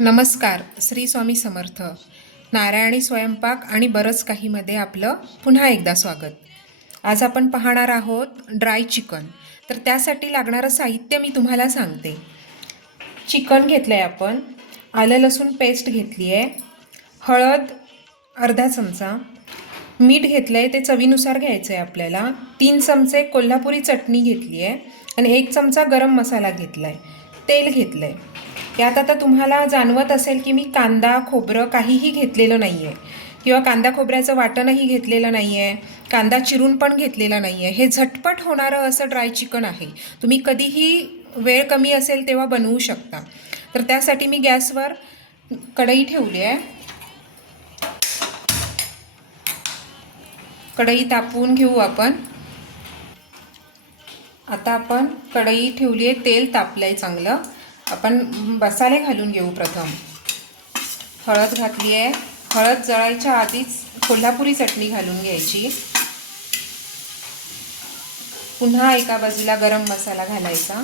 नमस्कार. श्री स्वामी समर्थ. नारायणी स्वयंपाक आणि बरंच काहीमध्ये आपलं पुन्हा एकदा स्वागत. आज आपण पाहणार आहोत ड्राय चिकन. तर त्यासाठी लागणारं साहित्य मी तुम्हाला सांगते. चिकन घेतलं आहे आपण, आलं लसूण पेस्ट घेतली आहे, हळद अर्धा चमचा, मीठ घेतलं आहे ते चवीनुसार घ्यायचं आहे आपल्याला, 3 चमचे कोल्हापुरी चटणी घेतली आहे आणि 1 चमचा गरम मसाला घेतला आहे, तेल घेतलं आहे. यात आता तुम्हाला जाणवत असेल की मी कांदा खोबरं काहीही घेतलेलं नाही आहे किंवा कांदा खोबऱ्याचं वाटणही घेतलेलं नाही आहे, कांदा चिरून पण घेतलेला नाही आहे. हे झटपट होणारं असं ड्राय चिकन आहे. तुम्ही कधीही वेळ कमी असेल तेव्हा बनवू शकता. तर त्यासाठी मी गॅसवर कढई ठेवली आहे. कढई तापवून घेऊ आपण. आता आपण कढई ठेवली आहे, तेल तापलं आहे चांगलं. आपण मसाले घालून घेऊ. प्रथम हळद घातली आहे. हळद जळायच्या आधीच कोल्हापुरी चटणी घालून घ्यायची. पुन्हा एका बाजूला गरम मसाला घालायचा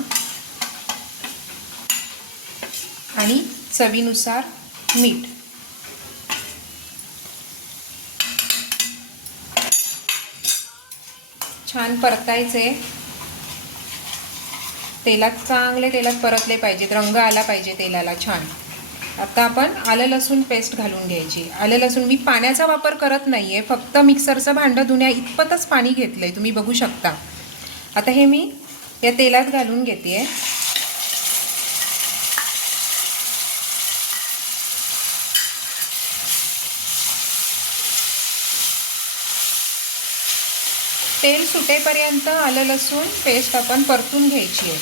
आणि चवीनुसार मीठ. छान परतायचे. चांगले तेलात परतले पाहिजेत, रंग आला पाहिजे तेलाला छान. आता आपण आलं लसूण पेस्ट घालून घ्यायची. आलं लसूण मी पाण्याचा वापर करत नाही आहे, फक्त मिक्सरचं भांडं धुण्या इतपतच पाणी घेतलं आहे, तुम्ही बघू शकता. आता हे मी या तेलात घालून घेते आहे. तेल सुटेपर्यंत आलं लसूण पेस्ट आपण परतून घ्यायची आहे.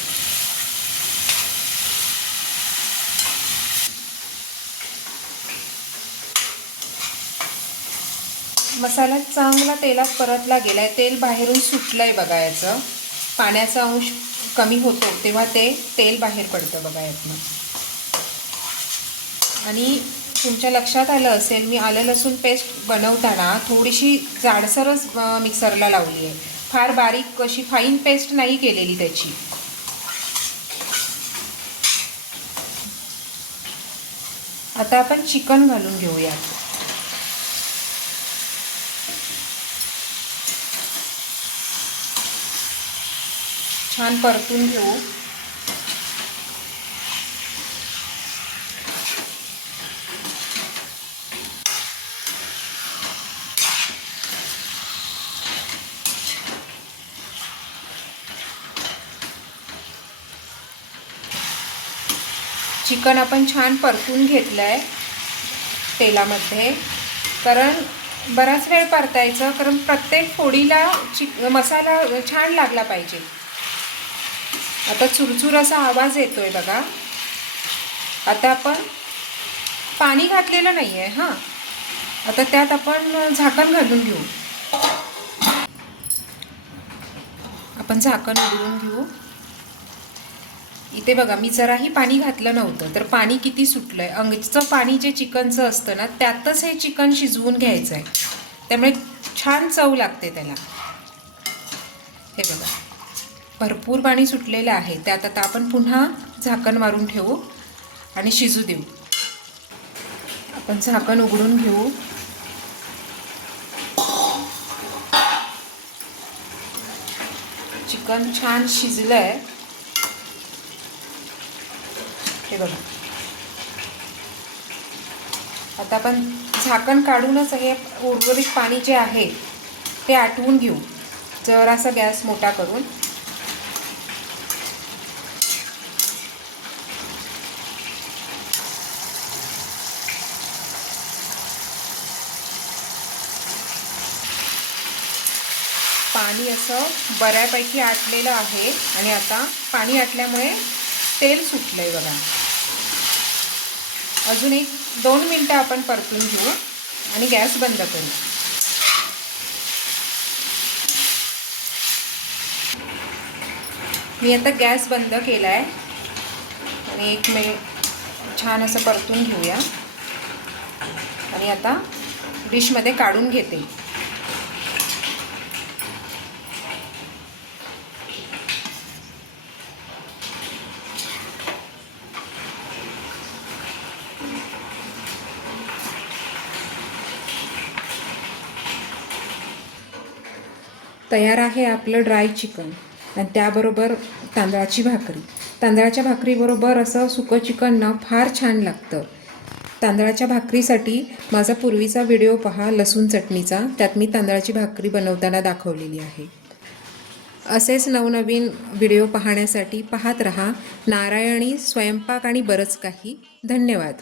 मसाला चांगला तेलात परतला गेला आहे. तेल बाहेरून सुटलं आहे बघा. याचं पाण्याचा अंश कमी होतो तेव्हा ते तेल बाहेर पडतं बघा यातनं. आणि तुमच्या लक्षात आलं असेल, मी आलं लसूण पेस्ट बनवताना थोडीशी जाडसरच मिक्सरला लावली आहे, फार बारीक अशी फाईन पेस्ट नाही केलेली त्याची. आता आपण चिकन घालून घेऊयात. छान परतून घेऊ. चिकन आपण छान परतून घेतलं आहे तेलामध्ये, कारण बराच वेळ परतायचं, कारण प्रत्येक फोडीला मसाला छान लागला पाहिजे. आता चुरचुर असा आवाज येतोय बघा. आता आपण पाणी घातलेलं नाही आहे. हां, आता त्यात आपण झाकण घालून घेऊ. आपण झाकण उघडून घेऊ. इथे बघा, मी जराही पाणी घातलं नव्हतं, तर पाणी किती सुटलं आहे. अंगचं पाणी जे चिकनचं असतं ना, त्यातच हे चिकन शिजवून घ्यायचं आहे, त्यामुळे छान चव लागते त्याला. हे बघा, भरपूर पाणी सुटलेलं आहे. त्यात आता आपण पुन्हा झाकण मारून ठेवू आणि शिजू देऊ. आपण झाकण उघडून घेऊ. चिकन छान शिजलं आहे. हे बघा. आता आपण झाकण काढूनच हे उर्वरित पाणी जे आहे ते आटवून घेऊ, जरासा गॅस मोठा करून. पाणी असं बऱ्यापैकी आटलेलं आहे आणि आता पाणी आटल्यामुळे तेल सुटलं आहे बघा. अजून 1-2 मिनटं आपण परतून घेऊ आणि गॅस बंद करू. मी आता गॅस बंद केला आहे आणि 1 मिनिट छान असं परतून घेऊया आणि आता डिशमध्ये काढून घेते. तयार आहे आपलं ड्राय चिकन आणि त्याबरोबर तांदळाची भाकरी. तांदळाच्या भाकरीबरोबर असं सुकं चिकन ना फार छान लागतं. तांदळाच्या भाकरीसाठी माझा पूर्वीचा व्हिडिओ पहा लसूण चटणीचा, त्यात मी तांदळाची भाकरी बनवताना दाखवलेली आहे. असेच नवनवीन व्हिडिओ पाहण्यासाठी पाहत रहा नारायणी स्वयंपाक आणि बरंच काही. धन्यवाद.